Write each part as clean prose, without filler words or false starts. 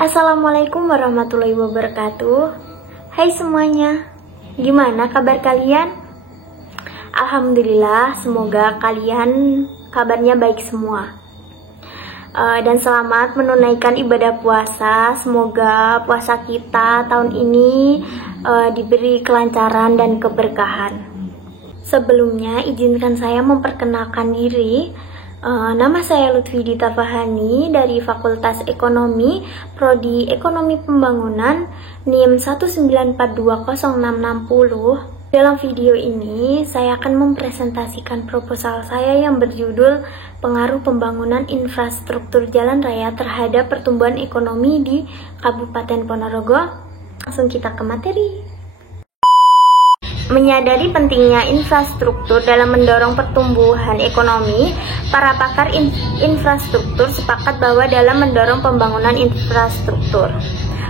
Assalamualaikum warahmatullahi wabarakatuh. Hai semuanya, gimana kabar kalian? Alhamdulillah, semoga kalian kabarnya baik semua. Dan selamat menunaikan ibadah puasa. Semoga puasa kita tahun ini diberi kelancaran dan keberkahan. Sebelumnya, izinkan saya memperkenalkan diri. Nama saya Lutfi Dita Fahani dari Fakultas Ekonomi, Prodi Ekonomi Pembangunan, NIM 1942060. Dalam video ini, saya akan mempresentasikan proposal saya yang berjudul Pengaruh Pembangunan Infrastruktur Jalan Raya Terhadap Pertumbuhan Ekonomi di Kabupaten Ponorogo. Langsung kita ke materi. Menyadari pentingnya infrastruktur dalam mendorong pertumbuhan ekonomi, para pakar infrastruktur sepakat bahwa dalam mendorong pembangunan infrastruktur,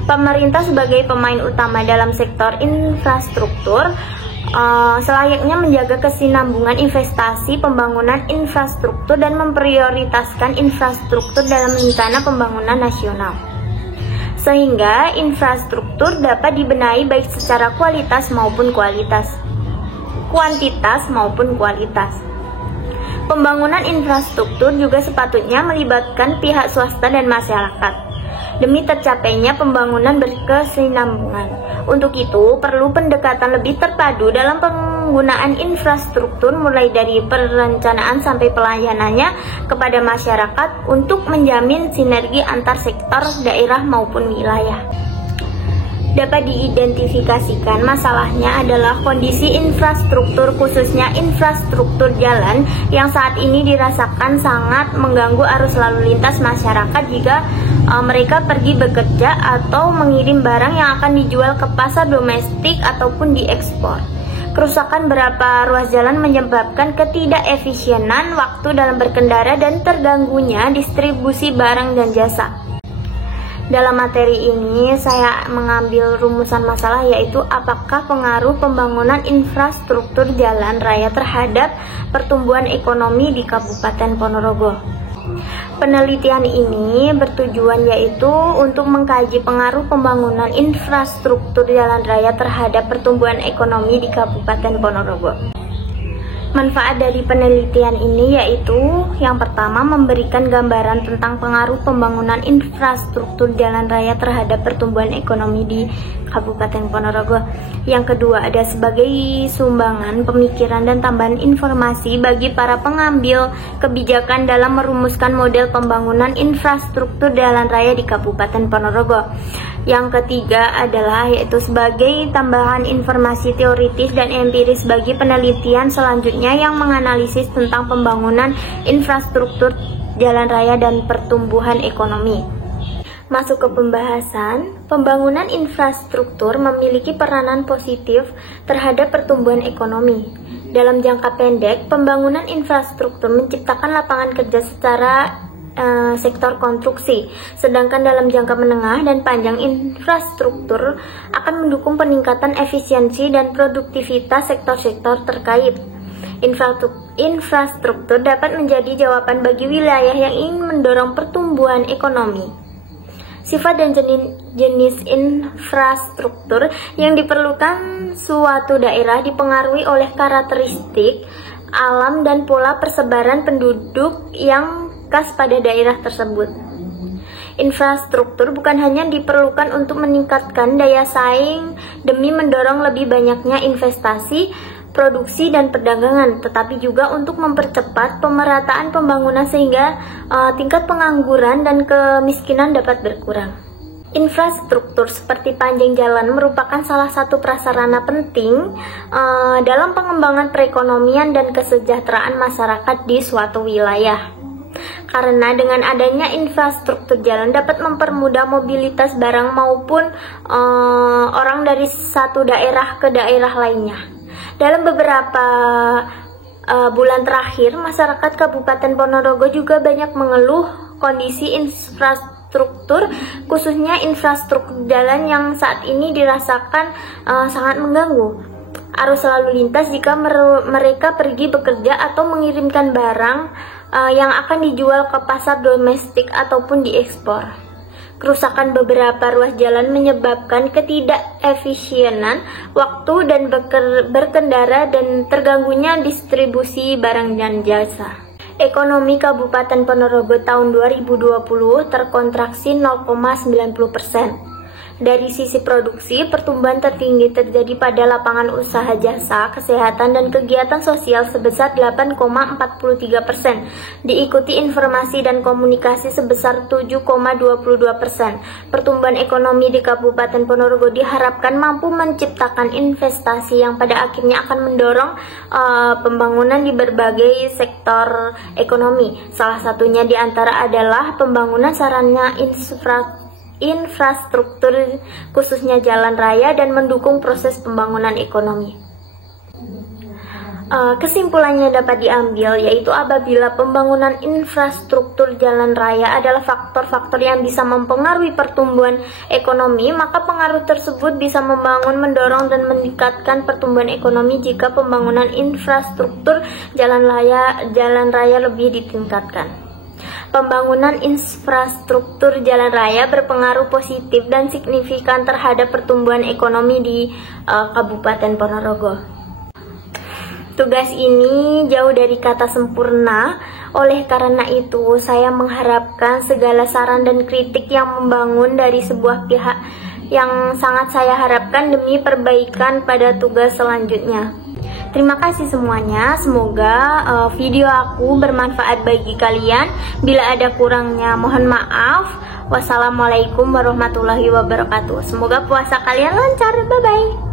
pemerintah sebagai pemain utama dalam sektor infrastruktur selayaknya menjaga kesinambungan investasi pembangunan infrastruktur dan memprioritaskan infrastruktur dalam rencana pembangunan nasional, sehingga infrastruktur dapat dibenahi baik secara kuantitas maupun kualitas. Pembangunan infrastruktur juga sepatutnya melibatkan pihak swasta dan masyarakat demi tercapainya pembangunan berkesinambungan. Untuk itu, perlu pendekatan lebih terpadu dalam penggunaan infrastruktur mulai dari perencanaan sampai pelayanannya kepada masyarakat untuk menjamin sinergi antar sektor, daerah maupun wilayah. Dapat diidentifikasikan masalahnya adalah kondisi infrastruktur, khususnya infrastruktur jalan yang saat ini dirasakan sangat mengganggu arus lalu lintas masyarakat jika mereka pergi bekerja atau mengirim barang yang akan dijual ke pasar domestik ataupun diekspor. Kerusakan beberapa ruas jalan menyebabkan ketidakefisienan waktu dalam berkendara dan terganggunya distribusi barang dan jasa. Dalam materi ini, saya mengambil rumusan masalah, yaitu apakah pengaruh pembangunan infrastruktur jalan raya terhadap pertumbuhan ekonomi di Kabupaten Ponorogo. Penelitian ini bertujuan yaitu untuk mengkaji pengaruh pembangunan infrastruktur jalan raya terhadap pertumbuhan ekonomi di Kabupaten Ponorogo. Manfaat dari penelitian ini yaitu yang pertama, memberikan gambaran tentang pengaruh pembangunan infrastruktur jalan raya terhadap pertumbuhan ekonomi di Kabupaten Ponorogo. Yang kedua, ada sebagai sumbangan pemikiran dan tambahan informasi bagi para pengambil kebijakan dalam merumuskan model pembangunan infrastruktur jalan raya di Kabupaten Ponorogo. Yang ketiga adalah yaitu sebagai tambahan informasi teoritis dan empiris bagi penelitian selanjutnya yang menganalisis tentang pembangunan infrastruktur jalan raya dan pertumbuhan ekonomi. Masuk ke pembahasan, pembangunan infrastruktur memiliki peranan positif terhadap pertumbuhan ekonomi. Dalam jangka pendek, pembangunan infrastruktur menciptakan lapangan kerja secara sektor konstruksi, sedangkan dalam jangka menengah dan panjang infrastruktur akan mendukung peningkatan efisiensi dan produktivitas sektor-sektor terkait. Infrastruktur dapat menjadi jawaban bagi wilayah yang ingin mendorong pertumbuhan ekonomi. Sifat dan jenis infrastruktur yang diperlukan suatu daerah dipengaruhi oleh karakteristik alam dan pola persebaran penduduk yang khas pada daerah tersebut. Infrastruktur bukan hanya diperlukan untuk meningkatkan daya saing demi mendorong lebih banyaknya investasi, produksi dan perdagangan, tetapi juga untuk mempercepat pemerataan pembangunan sehingga tingkat pengangguran dan kemiskinan dapat berkurang. Infrastruktur seperti panjang jalan merupakan salah satu prasarana penting dalam pengembangan perekonomian dan kesejahteraan masyarakat di suatu wilayah. Karena dengan adanya infrastruktur jalan dapat mempermudah mobilitas barang maupun orang dari satu daerah ke daerah lainnya. Dalam beberapa bulan terakhir, masyarakat Kabupaten Ponorogo juga banyak mengeluh kondisi infrastruktur, khususnya infrastruktur jalan yang saat ini dirasakan sangat mengganggu arus lalu lintas jika mereka pergi bekerja atau mengirimkan barang yang akan dijual ke pasar domestik ataupun diekspor. Kerusakan beberapa ruas jalan menyebabkan ketidakefisienan waktu dan berkendara dan terganggunya distribusi barang dan jasa. Ekonomi Kabupaten Ponorogo tahun 2020 terkontraksi 0,90%. Dari sisi produksi, pertumbuhan tertinggi terjadi pada lapangan usaha jasa, kesehatan, dan kegiatan sosial sebesar 8,43%, diikuti informasi dan komunikasi sebesar 7,22%. Pertumbuhan ekonomi di Kabupaten Ponorogo diharapkan mampu menciptakan investasi yang pada akhirnya akan mendorong pembangunan di berbagai sektor ekonomi. Salah satunya di antara adalah pembangunan sarana infrastruktur khususnya jalan raya dan mendukung proses pembangunan ekonomi. Kesimpulannya dapat diambil yaitu apabila pembangunan infrastruktur jalan raya adalah faktor-faktor yang bisa mempengaruhi pertumbuhan ekonomi, maka pengaruh tersebut bisa membangun, mendorong, dan meningkatkan pertumbuhan ekonomi jika pembangunan infrastruktur jalan raya lebih ditingkatkan. Pembangunan infrastruktur jalan raya berpengaruh positif dan signifikan terhadap pertumbuhan ekonomi di Kabupaten Ponorogo. Tugas ini jauh dari kata sempurna, oleh karena itu saya mengharapkan segala saran dan kritik yang membangun dari sebuah pihak yang sangat saya harapkan demi perbaikan pada tugas selanjutnya. Terima kasih semuanya, semoga video aku bermanfaat bagi kalian. Bila ada kurangnya mohon maaf. Wassalamualaikum warahmatullahi wabarakatuh. Semoga puasa kalian lancar, bye-bye.